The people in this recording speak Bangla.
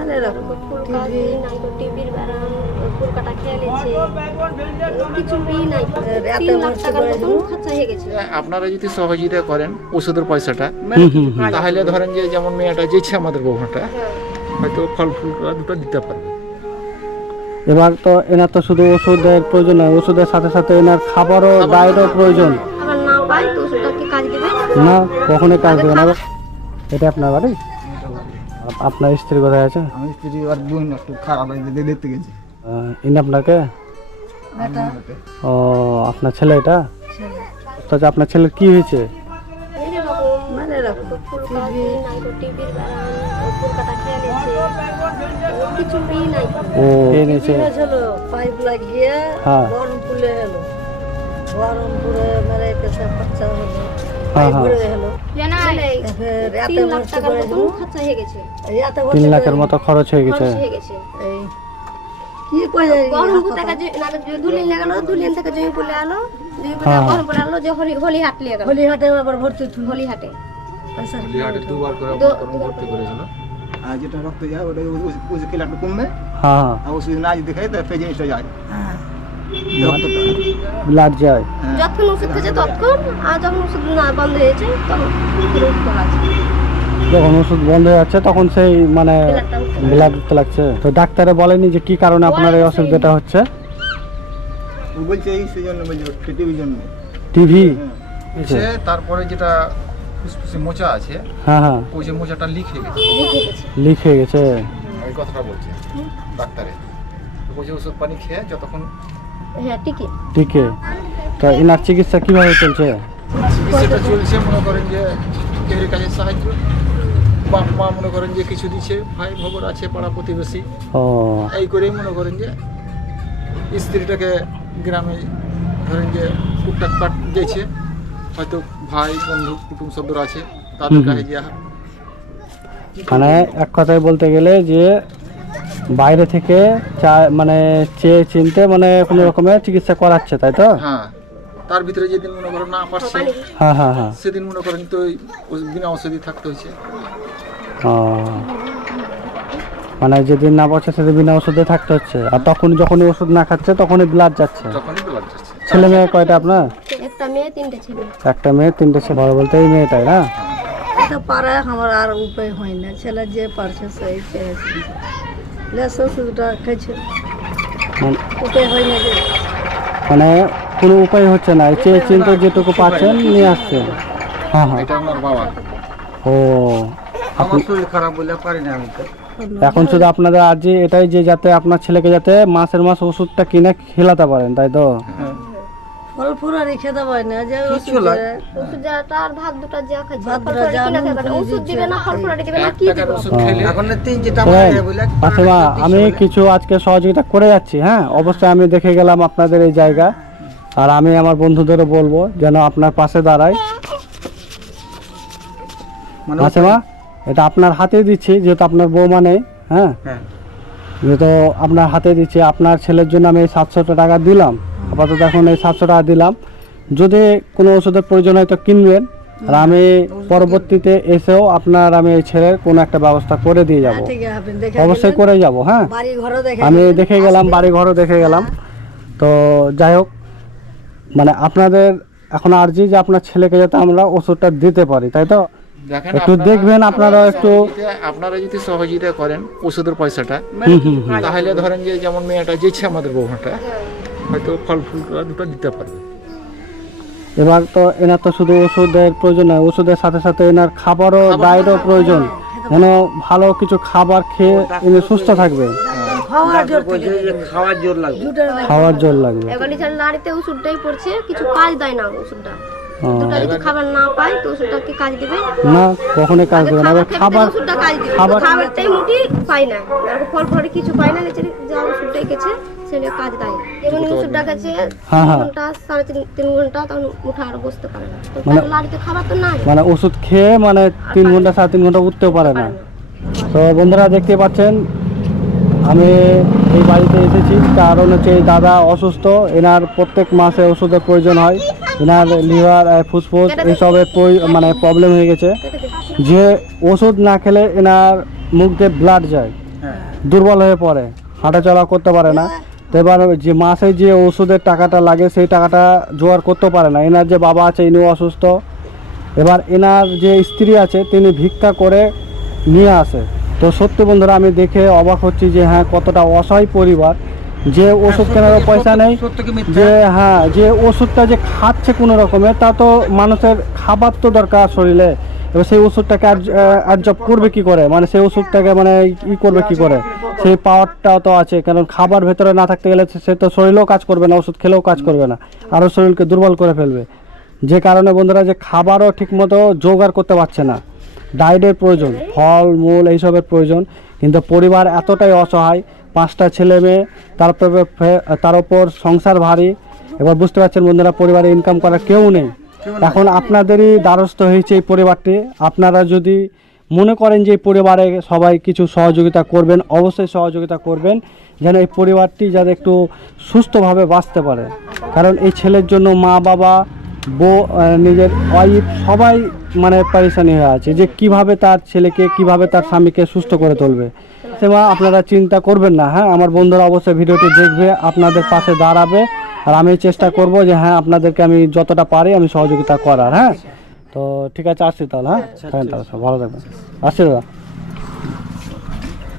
মানে এরকম টিভির কলকাতা খেলেছে কিছুই নাই, রাতে 3 লাখ ভর্তি টাকার করে মতন দেবো। খরচা হয়ে গেছে। আপনারা যদি সহযোগিতা করেন ওষুধের পয়সাটা, মানে তাহলে ধরেন যে যেমন মেয়েটা যেছে আমাদের বৌমাটা হয়তো ফল ফুল দুটো দিতে পারবে। এবার তো এনার তো শুধু ওষুধের প্রয়োজন নয়, ওষুধের সাথে সাথে এনার খাবারও ডায়েটও প্রয়োজন। আবার না পাই তো ওষুধটা কি কাজ দেবে? না, কখনোই কাজ দেবে না। এটা আপনার বাড়ি? আপনার স্ত্রী কোথায় আছে? আমি স্ত্রী আর বোন একটু খারাপ হয়ে দেখতে গেছি। ইনি আপনাকে? এটা ও, আপনার ছেলে এটা? তো আপনার ছেলের কি হয়েছে? মানে এরকম টিভির কলকাতা খেলেছে কিছুই নাই। ও এনেছে। হয়েছিল পাইপ লাগিয়ে হ্যাঁ। বহরমপুরে হলো, বহরমপুরে মেরে পেশাব খরচা হলো, হ্যাঁ, পাইপ হ্যাঁ। ঘুরে হলো, রাতে 3 লাখ ভর্তি টাকার করে মতন দেবো। খরচা হয়ে গেছে। রাতে 3 ভর্তি করে লাখের দেবো। মতো খরচ হয়ে গেছে। খরচ হয়ে গেছে। এই কি কই যায় বহরমপুর থেকে দুলিন লাগালো, দুলিন থেকে জমি বলে আলো, জমি বলে হ্যাঁ। বহরমপুর আলো, যে হলি হাট লিয়ে গেল। হলি হাটে আবার ভর্তি তুই হলি হাটে পয়সার কি বিহারে দুবার করে ভর্তি করেছিল। আর যেটা রক্ত যায় ওটা ওষুধ খেলে একটু কমবে, হ্যাঁ, হ্যাঁ, আর ওষুধ না যদি খাই তাহলে জিনিসটা যায় হ্যাঁ। রক্তটা। ব্লাড যায়। হ্যাঁ। যতক্ষণ ওষুধ খেয়েছে ততক্ষণ, আর যখন ওষুধ না বন্ধ হয়েছে তখন ফেরত চলে আসে। যখন ওষুধ বন্ধ হয়ে যাচ্ছে তখন সেই মানে ব্লাডটা উঠতে ব্লাড উঠতে লাগছে। তো ডাক্তারে বলেনি যে কি কারণে আপনার এই অসুবিধাটা হচ্ছে? ও বলছে এই সেজন্য বলছে টিভির জন্য। টিভি? সে তারপরে যেটা ফুসফুসে মোচা আছে, হ্যাঁ, হ্যাঁ, ওই যে মোচাটা লিক হয়ে গেছে, লিখে গেছে। লিক হয়ে গেছে। এই কথাটা বলছে ডাক্তারে। তো বলছে ওষুধ পানি খেয়ে যতক্ষণ হ্যাঁ ঠিকই। ঠিকই। তো এনার চিকিৎসা কিভাবে চলছে? চিকিৎসাটা চলছে, মনে করেন যে কেউ কাছে সাহায্য, বাপ মা মনে করেন যে কিছু দিচ্ছে, ভাই খবর আছে, পাড়া প্রতিবেশী, ও, এই করেই মনে করেন যে স্ত্রীটাকে গ্রামে ধরেন যে টুকটাক পাট দিয়েছে, হয়তো ভাই বন্ধু কুটুম সদর আছে তাদের কাছে যে মানে এক কথায় বলতে গেলে যে বাইরে থেকে মানে চেয়ে চিনতে মানে কোনো রকমের চিকিৎসা করাচ্ছে, তাই তো? হ্যাঁ, তার ভিতরে যেদিন মনে করেন না পারছে হ্যাঁ, হ্যাঁ, হ্যাঁ। সেদিন মনে করেন তো বিনা ওষুধই থাকতে হয়েছে। ও, মানে যেদিন না পারছে সেদিন বিনা ওষুধে থাকতে হচ্ছে। আর তখন যখনই ওষুধ না খাচ্ছে তখনই ব্লাড যাচ্ছে। যখনই ব্লাড যাচ্ছে। ছেলে মেয়ে কয়টা আপনার? একটা মেয়ে 3টে ছেলে। একটা মেয়ে 3টে ছেলে। বড় বলতে এই মেয়েটাই না? এটা পাড়ায় আমার আর উপায় হয় না, ছেলে যে পারছে সেই পেয়েছে, লেস ওষুধটা খাইছে, মানে- উপায় হয় না যে। মানে কোনো উপায় হচ্ছে না, চেয়ে চিনতে যেটুকু পাচ্ছেন নিয়ে আসছেন। হ্যাঁ, হ্যাঁ। এটা আমার বাবা। ও, আমার শরীর খারাপ বলে পারি না আমি তো। এখন শুধু আপনাদের আজ এটাই যে যাতে আপনার ছেলেকে যাতে মাসের মাস ওষুধটা কিনে খেলাতে পারেন, তাই তো? ফল ফুরারি খেতে পারে না যে ওষুধ দেয়। ওষুধ যাটা আর ভাত দুটা যা খাইছে, ভাত ফল দুটা ফলারি যা কিনা নুন খাবে না, চিনি ওষুধ দিবে না, ফল ফলারি দিবে না, 1 কি টাকার দিবে? ওষুধ খেলে এখন 3-4 বলে আচ্ছা মা, আমি কিছু আজকে সহযোগিতা করে যাচ্ছি। হ্যাঁ, অবশ্যই আমি দেখে গেলাম আপনাদের এই জায়গা, আর আমি আমার বন্ধুদেরও বলবো যেন আপনার পাশে দাঁড়ায়। মানে আচ্ছা মা, এটা আপনার হাতে দিচ্ছি যেহেতু আপনার বৌমা নেই। হ্যাঁ, হ্যাঁ। যেহেতু আপনার হাতে দিচ্ছি, আপনার ছেলের জন্য আমি এই 700 টাকা দিলাম। আপাতত এখন এই 700 টাকা দিলাম, যদি কোনো ওষুধের প্রয়োজন হয় তো কিনবেন। আর আমি পরবর্তীতে এসেও আপনার আমি এই ছেলের কোনো একটা ব্যবস্থা করে দিয়ে যাব, ঠিক আছে, আপনি দেখে অবশ্যই করে যাব। হ্যাঁ, বাড়ি ঘরও দেখে আমি নেবেন। দেখে গেলাম, বাড়ি ঘরও দেখে গেলাম। তো যাই হোক, মানে আপনাদের এখন আর্জি যে আপনার ছেলেকে যাতে আমরা ওষুধটা দিতে পারি, তাই তো? দেখেন একটু আপনারা- দেখবেন আপনারা একটু। আপনারা যদি সহযোগিতা করেন ওষুধের পয়সাটা, তাহলে ধরেন যে যেমন মেয়েটা যেছে আমাদের বৌমাটা হয়তো ফল ফুল দুটো দিতে পারবে। এবার তো এনার তো শুধু ওষুধের প্রয়োজন নয়, ওষুধের সাথে সাথে এনার খাবারও ডায়েটও প্রয়োজন। যেন ভালো কিছু খাবার খেয়ে এনে সুস্থ থাকবে, খাওয়ার জোর খাওয়ার জোর লাগবে। খাওয়ার জোর লাগবে। এবার নিজের নাড়িতে ওষুধটাই পড়ছে, কিছু কাজ দেয় না ওষুধটা। ও, দুটা যদি খাবার না পাই তো ওষুধটা কি কাজ দিবে? না, কখনোই কাজ দেবে না। এবার খেতে খাবার ওষুধটা কাজ দিবে, খাবার- খাবারটাই মুটি পাই না, আর ফল ফলারি কিছু পাই না, নিচে যা ওষুধটাই গেছে সেটা কাজ দেয়। যেমন ওষুধটা গেছে হ্যাঁ, 3 হ্যাঁ। ঘন্টা 3.5 ঘন্টা, তখন উঠা আর বসতে পারে না, তো মানে- তার লাড়িতে খাবার তো নাই। মানে ওষুধ খেয়ে মানে 3 ঘন্টা 3.5 ঘন্টা উঠতেও পারে না। তো বন্ধুরা দেখতে পাচ্ছেন, আমি এই বাড়িতে এসেছি কারণ হচ্ছে এই দাদা অসুস্থ, এনার প্রত্যেক মাসে ওষুধের প্রয়োজন হয়। এনার লিভার ফুসফুস এইসবের মানে প্রবলেম হয়ে গেছে, যে ওষুধ না খেলে এনার মুখ দিয়ে ব্লাড যায়। দুর্বল হয়ে পড়ে, হাঁটাচলা করতে পারে না। তো এবার যে মাসে যে ওষুধের টাকাটা লাগে সেই টাকাটা জোগাড় করতে পারে না। এনার যে বাবা আছে ইনিও অসুস্থ, এবার এনার যে স্ত্রী আছে তিনি ভিক্ষা করে নিয়ে আসে। তো সত্যি বন্ধুরা আমি দেখে অবাক হচ্ছি যে হ্যাঁ কতটা অসহায় পরিবার, যে ওষুধ কেনারও পয়সা নেই, যে হ্যাঁ যে ওষুধটা যে খাচ্ছে কোনো রকমে, তা তো মানুষের খাবার তো দরকার শরীরে। এবার সেই ওষুধটাকে অ্যাডজস্ট করবে কি করে, মানে সেই ওষুধটাকে মানে ই করবে কি করে, সেই পাওয়ারটাও তো আছে, কারণ খাবার ভেতরে না থাকতে গেলে সে তো শরীরেও কাজ করবে না, ওষুধ খেলেও কাজ করবে না, আরও শরীরকে দুর্বল করে ফেলবে। যে কারণে বন্ধুরা যে খাবারও ঠিকমতো জোগাড় করতে পারছে না, ডায়েটের প্রয়োজন, ফল মূল এইসবের প্রয়োজন, কিন্তু পরিবার এতটাই অসহায়, 5টা ছেলে মেয়ে, তার উপর সংসার ভারী। এবার বুঝতে পারছেন বন্ধুরা পরিবারে ইনকাম করার কেউ নেই। এখন আপনাদেরই দ্বারস্থ হয়েছে এই পরিবারটি। আপনারা যদি মনে করেন যে এই পরিবারে সবাই কিছু সহযোগিতা করবেন, অবশ্যই সহযোগিতা করবেন, যেন এই পরিবারটি যাতে একটু সুস্থভাবে বাঁচতে পারে। কারণ এই ছেলের জন্য মা বাবা, বউ, নিজের ওয়াইফ সবাই মানে পরেশানি হয়ে আছে যে কিভাবে তার ছেলেকে, কিভাবে তার স্বামীকে সুস্থ করে তুলবে। সেবা আপনারা চিন্তা করবেন না, হ্যাঁ আমার বন্ধুরা অবশ্যই ভিডিওটি দেখবে, আপনাদের পাশে দাঁড়াবে, আর আমি চেষ্টা করব যে হ্যাঁ আপনাদেরকে আমি যতটা পারি আমি সহযোগিতা করার। হ্যাঁ তো ঠিক আছে, আসছি তাহলে। হ্যাঁ তাহলে ভালো থাকবেন, আসছি দাদা।